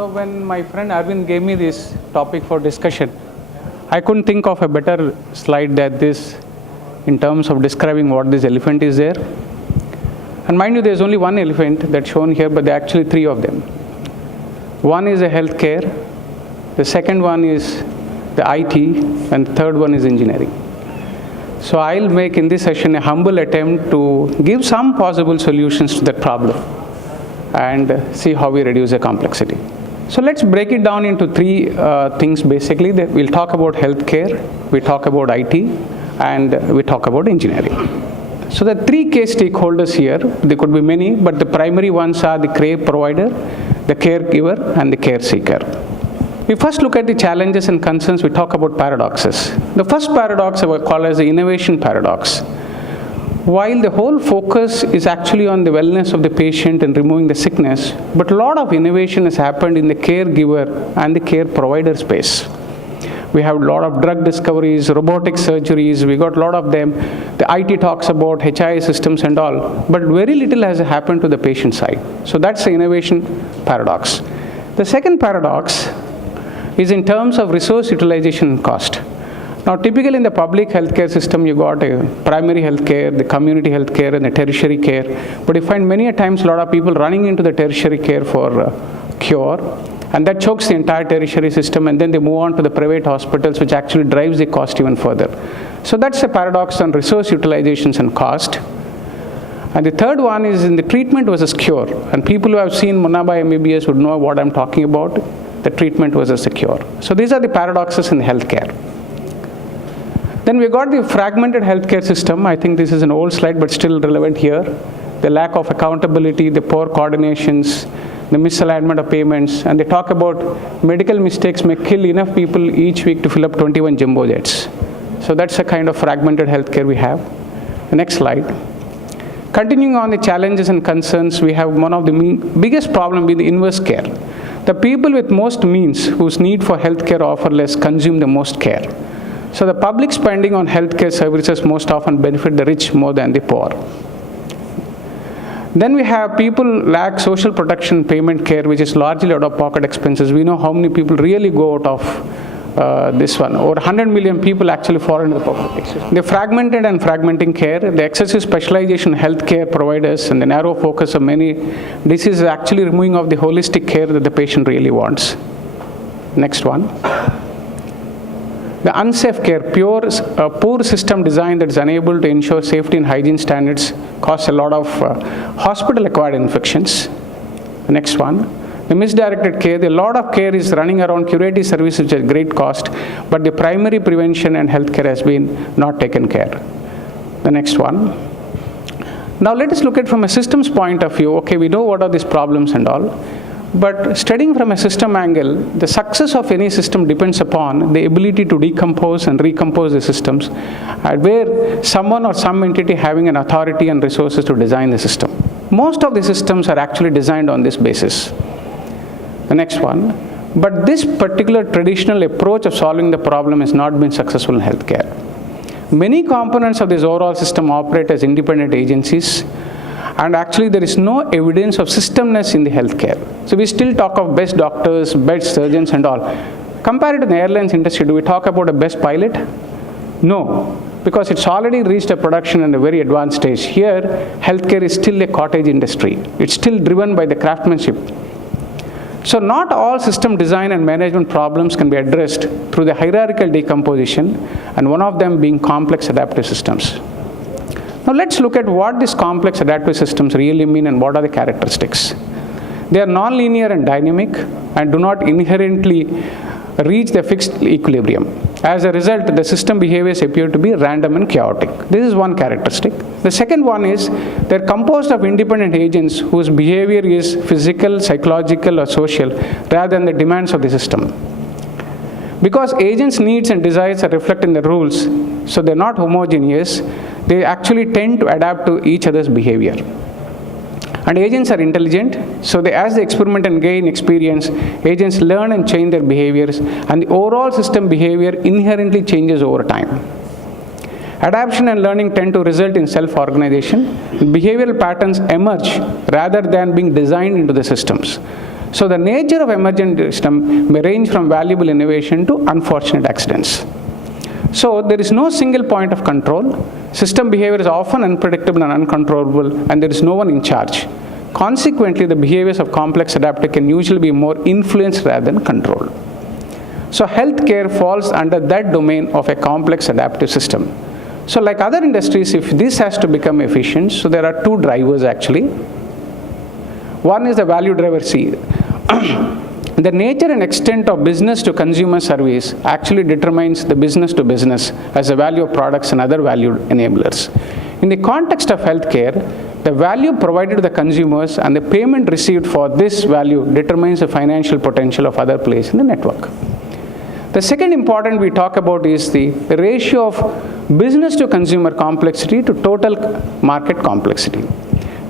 So when my friend Arvind gave me this topic for discussion, I couldn't think of a better slide than this in terms of describing what this elephant is there. And mind you, there's only one elephant that's shown here, but there are actually three of them. One is a healthcare, the second one is the IT, and the third one is engineering. So I'll make in this session a humble attempt to give some possible solutions to that problem and see how we reduce the complexity. So let's break it down into three things basically. We'll talk about healthcare, we talk about IT, and we talk about engineering. So the three key stakeholders here, there could be many, but the primary ones are the care provider, the caregiver, and the care seeker. We first look at the challenges and concerns, we talk about paradoxes. The first paradox I would call as the innovation paradox. While the whole focus is actually on the wellness of the patient and removing the sickness, but a lot of innovation has happened in the caregiver and the care provider space. We have a lot of drug discoveries, robotic surgeries, we got a lot of them. The IT talks about HI systems and all, but very little has happened to the patient side. So that's the innovation paradox. The second paradox is in terms of resource utilization cost. Now, typically in the public healthcare system, you got a primary healthcare, the community healthcare, and the tertiary care. But you find many a times a lot of people running into the tertiary care for cure, and that chokes the entire tertiary system, and then they move on to the private hospitals, which actually drives the cost even further. So that's a paradox on resource utilizations and cost. And the third one is in the treatment versus cure. And people who have seen Mumbai MBBS would know what I'm talking about, the treatment versus the cure. So these are the paradoxes in healthcare. Then we got the fragmented healthcare system. I think this is an old slide, but still relevant here. The lack of accountability, the poor coordinations, the misalignment of payments, and they talk about medical mistakes may kill enough people each week to fill up 21 jumbo jets. So that's a kind of fragmented healthcare we have. The next slide. Continuing on the challenges and concerns, we have one of the biggest problem with the inverse care. The people with most means whose need for healthcare offer less consume the most care. So the public spending on healthcare services most often benefit the rich more than the poor. Then we have people lack social protection payment care, which is largely out-of-pocket expenses. We know how many people really go out of this one. Over 100 million people actually fall into the poverty. The fragmented and fragmenting care, the excessive specialization in healthcare providers, and the narrow focus of many diseases actually removing of the holistic care that the patient really wants. Next one. The unsafe care, poor system design that is unable to ensure safety and hygiene standards cause a lot of hospital-acquired infections. The next one. The misdirected care, a lot of care is running around curative services at great cost, but the primary prevention and healthcare has been not taken care. The next one. Now let us look at from a systems point of view. Okay, we know what are these problems and all. But studying from a system angle, the success of any system depends upon the ability to decompose and recompose the systems, where someone or some entity having an authority and resources to design the system. Most of the systems are actually designed on this basis. The next one. But this particular traditional approach of solving the problem has not been successful in healthcare. Many components of this overall system operate as independent agencies, and actually there is no evidence of systemness in the healthcare. So we still talk of best doctors, best surgeons and all. Compared to the airlines industry, do we talk about a best pilot? No, because it's already reached a production in a very advanced stage. Here, healthcare is still a cottage industry. It's still driven by the craftsmanship. So not all system design and management problems can be addressed through the hierarchical decomposition, and one of them being complex adaptive systems. Now let's look at what these complex adaptive systems really mean and what are the characteristics. They are nonlinear and dynamic and do not inherently reach the fixed equilibrium. As a result, the system behaviors appear to be random and chaotic. This is one characteristic. The second one is they're composed of independent agents whose behavior is physical, psychological, or social rather than the demands of the system. Because agents' needs and desires are reflected in the rules, so they're not homogeneous, they actually tend to adapt to each other's behavior. And agents are intelligent, so as they experiment and gain experience, agents learn and change their behaviors, and the overall system behavior inherently changes over time. Adaptation and learning tend to result in self-organization. Behavioral patterns emerge rather than being designed into the systems. So the nature of emergent system may range from valuable innovation to unfortunate accidents. So there is no single point of control. System behavior is often unpredictable and uncontrollable, and there is no one in charge. Consequently, the behaviors of complex adapter can usually be more influenced rather than controlled. So healthcare falls under that domain of a complex adaptive system. So like other industries, if this has to become efficient, so there are two drivers actually. One is the value driver C. The nature and extent of business to consumer service actually determines the business to business as a value of products and other value enablers. In the context of healthcare, the value provided to the consumers and the payment received for this value determines the financial potential of other players in the network. The second important we talk about is the ratio of business to consumer complexity to total market complexity.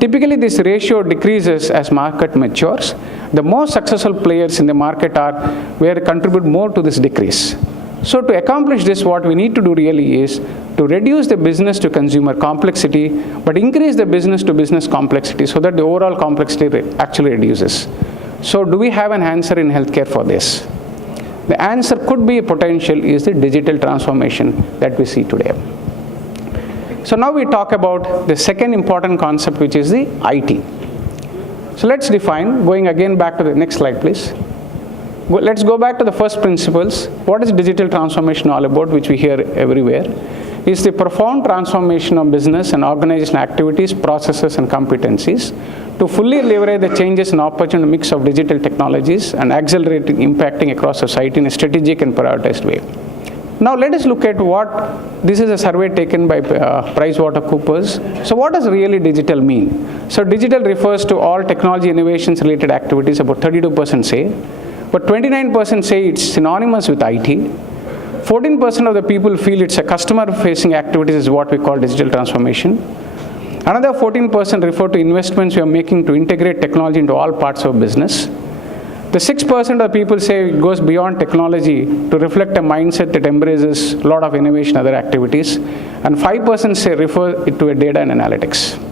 Typically, this ratio decreases as market matures. The most successful players in the market are where they contribute more to this decrease. So to accomplish this, what we need to do really is to reduce the business to consumer complexity, but increase the business to business complexity so that the overall complexity actually reduces. So do we have an answer in healthcare for this? The answer could be a potential is the digital transformation that we see today. So now we talk about the second important concept, which is the IT. So let's define, going again back to the next slide, please. Let's go back to the first principles. What is digital transformation all about, which we hear everywhere? It's the profound transformation of business and organizational activities, processes, and competencies to fully leverage the changes and opportunity mix of digital technologies and accelerating impacting across society in a strategic and prioritized way. Now let us look at this is a survey taken by PricewaterhouseCoopers. So what does really digital mean? So digital refers to all technology innovations related activities, about 32% say, but 29% say it's synonymous with IT. 14% of the people feel it's a customer facing activities is what we call digital transformation. Another 14% refer to investments we are making to integrate technology into all parts of business. The 6% of people say it goes beyond technology to reflect a mindset that embraces a lot of innovation, other activities. And 5% say refer it to a data and analytics.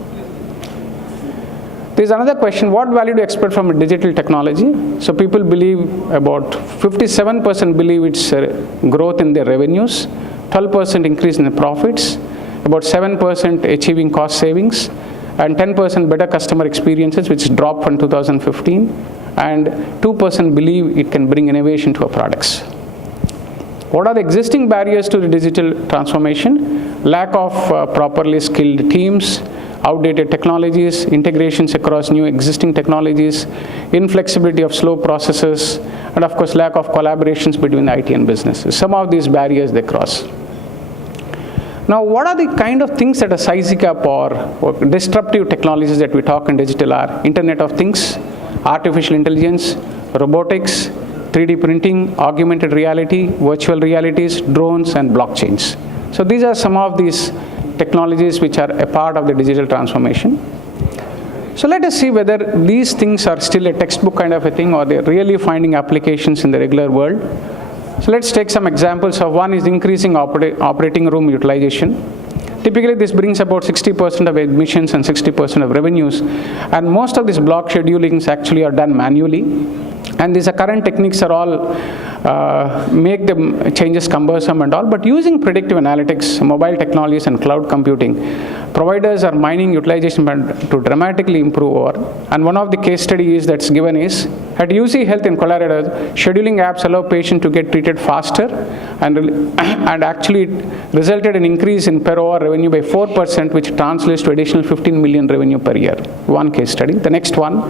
There's another question, what value do you expect from a digital technology? So people believe about 57% believe it's growth in their revenues, 12% increase in the profits, about 7% achieving cost savings, and 10% better customer experiences, which dropped from 2015, and 2% believe it can bring innovation to our products. What are the existing barriers to the digital transformation? Lack of properly skilled teams, outdated technologies, integrations across new existing technologies, inflexibility of slow processes, and of course lack of collaborations between IT and businesses. Some of these barriers they cross. Now, what are the kind of things that are sizing up or disruptive technologies that we talk in digital are? Internet of Things, artificial intelligence, robotics, 3D printing, augmented reality, virtual realities, drones, and blockchains. So these are some of these technologies which are a part of the digital transformation. So let us see whether these things are still a textbook kind of a thing or they're really finding applications in the regular world. So let's take some examples of one is increasing operating room utilization. Typically, this brings about 60% of admissions and 60% of revenues. And most of these block schedulings actually are done manually. And these current techniques are all make the changes cumbersome and all. But using predictive analytics, mobile technologies, and cloud computing, providers are mining utilization to dramatically improve. And one of the case studies that's given is, at UC Health in Colorado, scheduling apps allow patients to get treated faster, and actually it resulted in increase in per hour revenue by 4%, which translates to additional 15 million revenue per year. One case study. The next one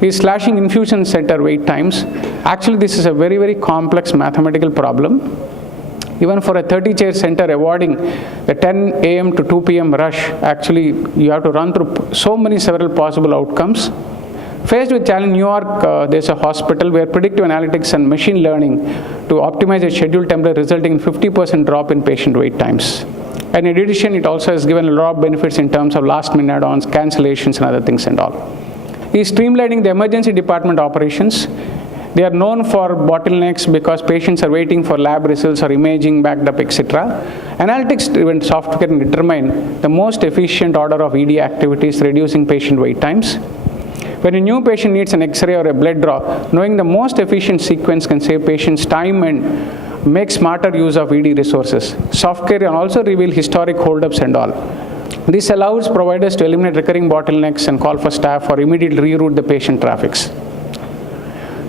is slashing infusion center wait times. Actually, this is a very, very complex mathematical problem. Even for a 30-chair center, avoiding the 10 a.m. to 2 p.m. rush, actually, you have to run through several possible outcomes. Faced with challenge, New York, there's a hospital where predictive analytics and machine learning to optimize a schedule template, resulting in 50% drop in patient wait times. And in addition, it also has given a lot of benefits in terms of last-minute add-ons, cancellations, and other things and all. Is streamlining the emergency department operations. They are known for bottlenecks because patients are waiting for lab results or imaging backed up, etc. Analytics-driven software can determine the most efficient order of ED activities, reducing patient wait times. When a new patient needs an X-ray or a blood draw, knowing the most efficient sequence can save patients time and make smarter use of ED resources. Software can also reveal historic holdups and all. This allows providers to eliminate recurring bottlenecks and call for staff or immediately reroute the patient traffics.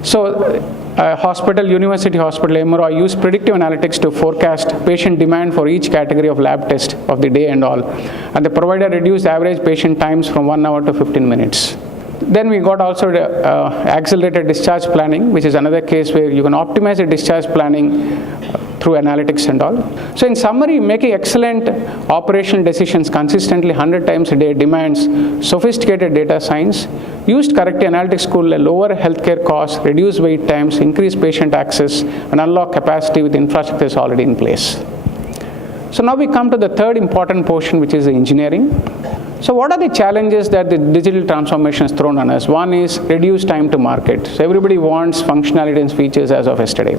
So, university hospital, MRI use predictive analytics to forecast patient demand for each category of lab test of the day and all. And the provider reduced average patient times from 1 hour to 15 minutes. Then we got also the accelerated discharge planning, which is another case where you can optimize the discharge planning through analytics and all. So in summary, making excellent operational decisions consistently 100 times a day demands sophisticated data science, used correctly analytics tool, lower healthcare costs, reduce wait times, increase patient access, and unlock capacity with infrastructure is already in place. So now we come to the third important portion, which is the engineering. So what are the challenges that the digital transformation has thrown on us? One is reduced time to market. So everybody wants functionality and features as of yesterday.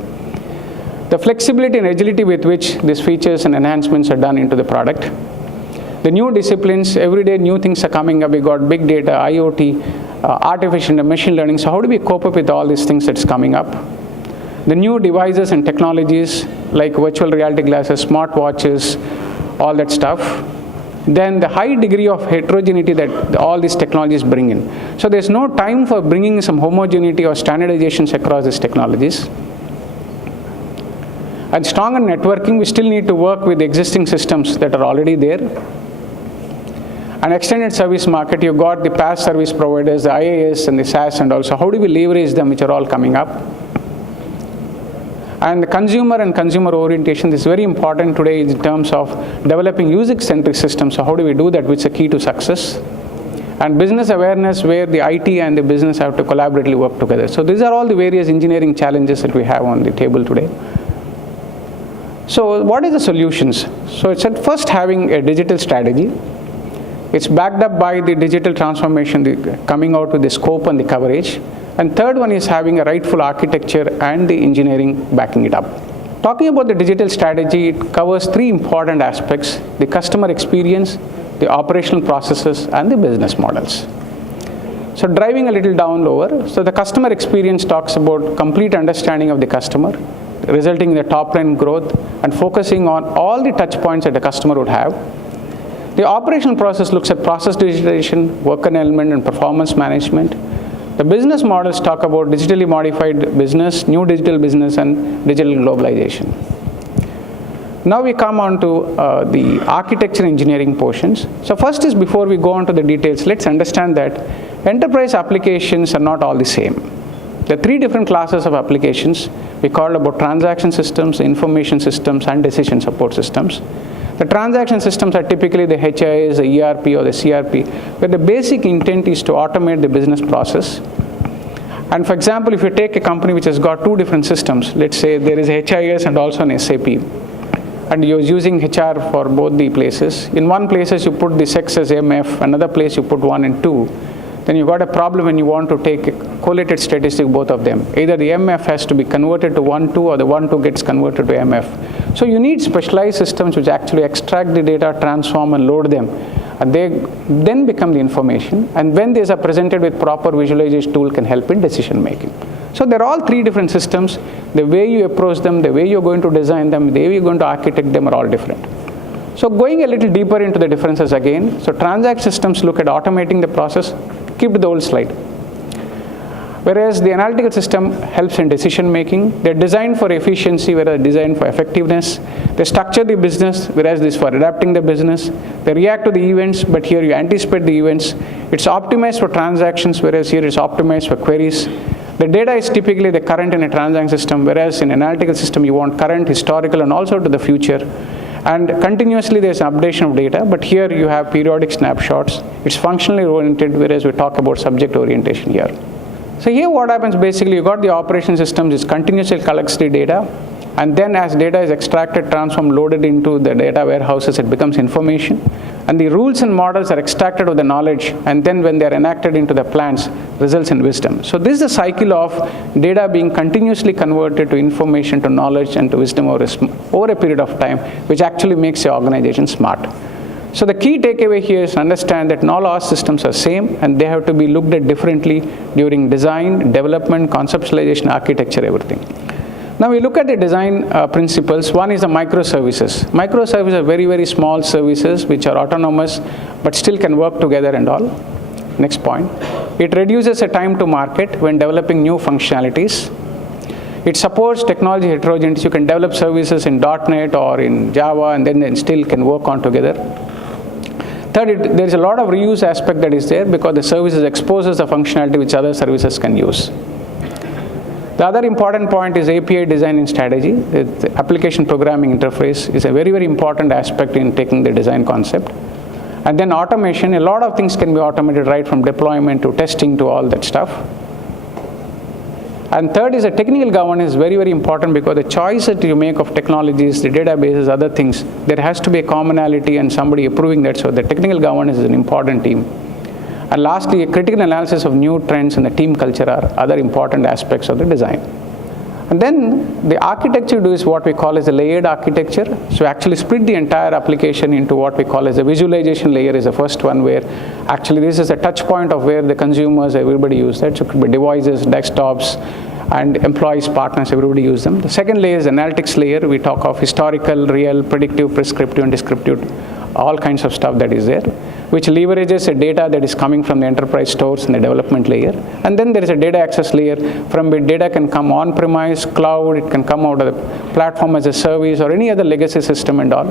The flexibility and agility with which these features and enhancements are done into the product. The new disciplines, every day new things are coming up. We got big data, IoT, artificial and machine learning. So how do we cope up with all these things that's coming up? The new devices and technologies like virtual reality glasses, smartwatches, all that stuff. Then the high degree of heterogeneity that all these technologies bring in. So there's no time for bringing some homogeneity or standardizations across these technologies. And stronger networking, we still need to work with the existing systems that are already there. An extended service market, you've got the PaaS service providers, the IaaS and the SaaS, and also how do we leverage them, which are all coming up. And the consumer and consumer orientation is very important today in terms of developing user-centric systems. So how do we do that, which is a key to success. And business awareness, where the IT and the business have to collaboratively work together. So these are all the various engineering challenges that we have on the table today. So what are the solutions? So it's at first having a digital strategy. It's backed up by the digital transformation, coming out with the scope and the coverage. And third one is having a rightful architecture and the engineering backing it up. Talking about the digital strategy, it covers three important aspects: the customer experience, the operational processes, and the business models. So driving a little down lower, so the customer experience talks about complete understanding of the customer, resulting in the top line growth and focusing on all the touch points that the customer would have. The operational process looks at process digitalization, work enablement, and performance management. The business models talk about digitally modified business, new digital business, and digital globalization. Now we come on to the architecture engineering portions. So first is, before we go on to the details, let's understand that enterprise applications are not all the same. There are three different classes of applications. We call about transaction systems, information systems, and decision support systems. The transaction systems are typically the HIS, the ERP, or the CRP, where the basic intent is to automate the business process. And for example, if you take a company which has got two different systems, let's say there is a HIS and also an SAP, and you're using HR for both the places. In one places you put the sex as MF, another place you put 1 and 2. Then you got a problem when you want to take a correlated statistic, both of them. Either the MF has to be converted to 1, 2, or the 1, 2 gets converted to MF. So you need specialized systems which actually extract the data, transform, and load them. And they then become the information. And when these are presented with proper visualization tool, can help in decision making. So there are all three different systems. The way you approach them, the way you're going to design them, the way you're going to architect them are all different. So going a little deeper into the differences again. So transact systems look at automating the process. Keep to the old slide. Whereas the analytical system helps in decision making. They're designed for efficiency, whereas they're designed for effectiveness. They structure the business, whereas this is for adapting the business. They react to the events, but here you anticipate the events. It's optimized for transactions, whereas here it's optimized for queries. The data is typically the current in a transaction system, whereas in an analytical system you want current, historical, and also to the future. And continuously there's an updation of data, but here you have periodic snapshots. It's functionally oriented, whereas we talk about subject orientation here. So here what happens, basically you got the operation system which continuously collects the data, and then as data is extracted, transformed, loaded into the data warehouses, it becomes information. And the rules and models are extracted with the knowledge, and then when they're enacted into the plans, results in wisdom. So this is a cycle of data being continuously converted to information, to knowledge, and to wisdom over a period of time, which actually makes the organization smart. So the key takeaway here is to understand that not all systems are same, and they have to be looked at differently during design, development, conceptualization, architecture, everything. Now we look at the design principles. One is the microservices. Microservices are very, very small services which are autonomous but still can work together and all. Next point. It reduces the time to market when developing new functionalities. It supports technology heterogeneity. You can develop services in .NET or in Java and then still can work on together. Third, there is a lot of reuse aspect that is there because the services exposes the functionality which other services can use. The other important point is API design and strategy. The application programming interface is a very, very important aspect in taking the design concept. And then automation, a lot of things can be automated, right from deployment to testing to all that stuff. And third is the technical governance is very, very important because the choice that you make of technologies, the databases, other things, there has to be a commonality and somebody approving that. So the technical governance is an important team. And lastly, a critical analysis of new trends and the team culture are other important aspects of the design. And then the architecture you do is what we call as a layered architecture. So actually split the entire application into what we call as a visualization layer is the first one, where actually this is a touch point of where the consumers, everybody use that. So it could be devices, desktops, and employees, partners, everybody use them. The second layer is analytics layer. We talk of historical, real, predictive, prescriptive, and descriptive, all kinds of stuff that is there, which leverages the data that is coming from the enterprise stores in the development layer. And then there is a data access layer from which data can come on-premise, cloud, it can come out of the platform as a service or any other legacy system and all.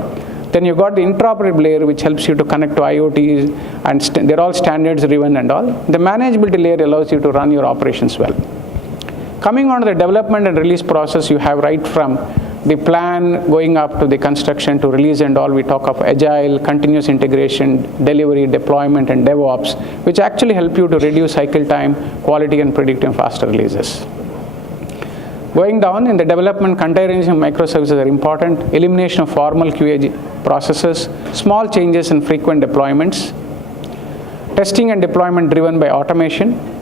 Then you've got the interoperable layer which helps you to connect to IoT, and they're all standards driven and all. The manageability layer allows you to run your operations well. Coming on to the development and release process, you have right from the plan going up to the construction to release and all. We talk of agile, continuous integration, delivery, deployment, and DevOps, which actually help you to reduce cycle time, quality, and predictive faster releases. Going down in the development, containerization microservices are important. Elimination of formal QA processes, small changes in frequent deployments. Testing and deployment driven by automation.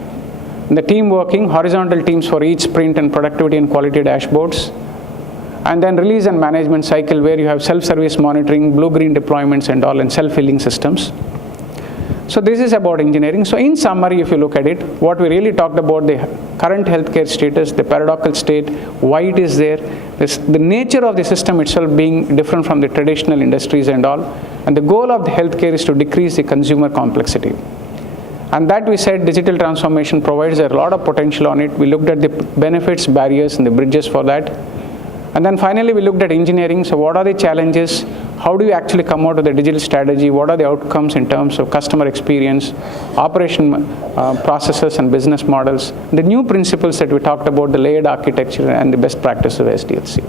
The team working, horizontal teams for each sprint and productivity and quality dashboards. And then release and management cycle where you have self-service monitoring, blue-green deployments and all, and self-healing systems. So this is about engineering. So in summary, if you look at it, what we really talked about, the current healthcare status, the paradoxical state, why it is there, the nature of the system itself being different from the traditional industries and all. And the goal of the healthcare is to decrease the consumer complexity. And that we said digital transformation provides a lot of potential on it. We looked at the benefits, barriers, and the bridges for that. And then finally, we looked at engineering. So what are the challenges? How do you actually come out with a digital strategy? What are the outcomes in terms of customer experience, operation processes, and business models? The new principles that we talked about, the layered architecture and the best practices of SDLC.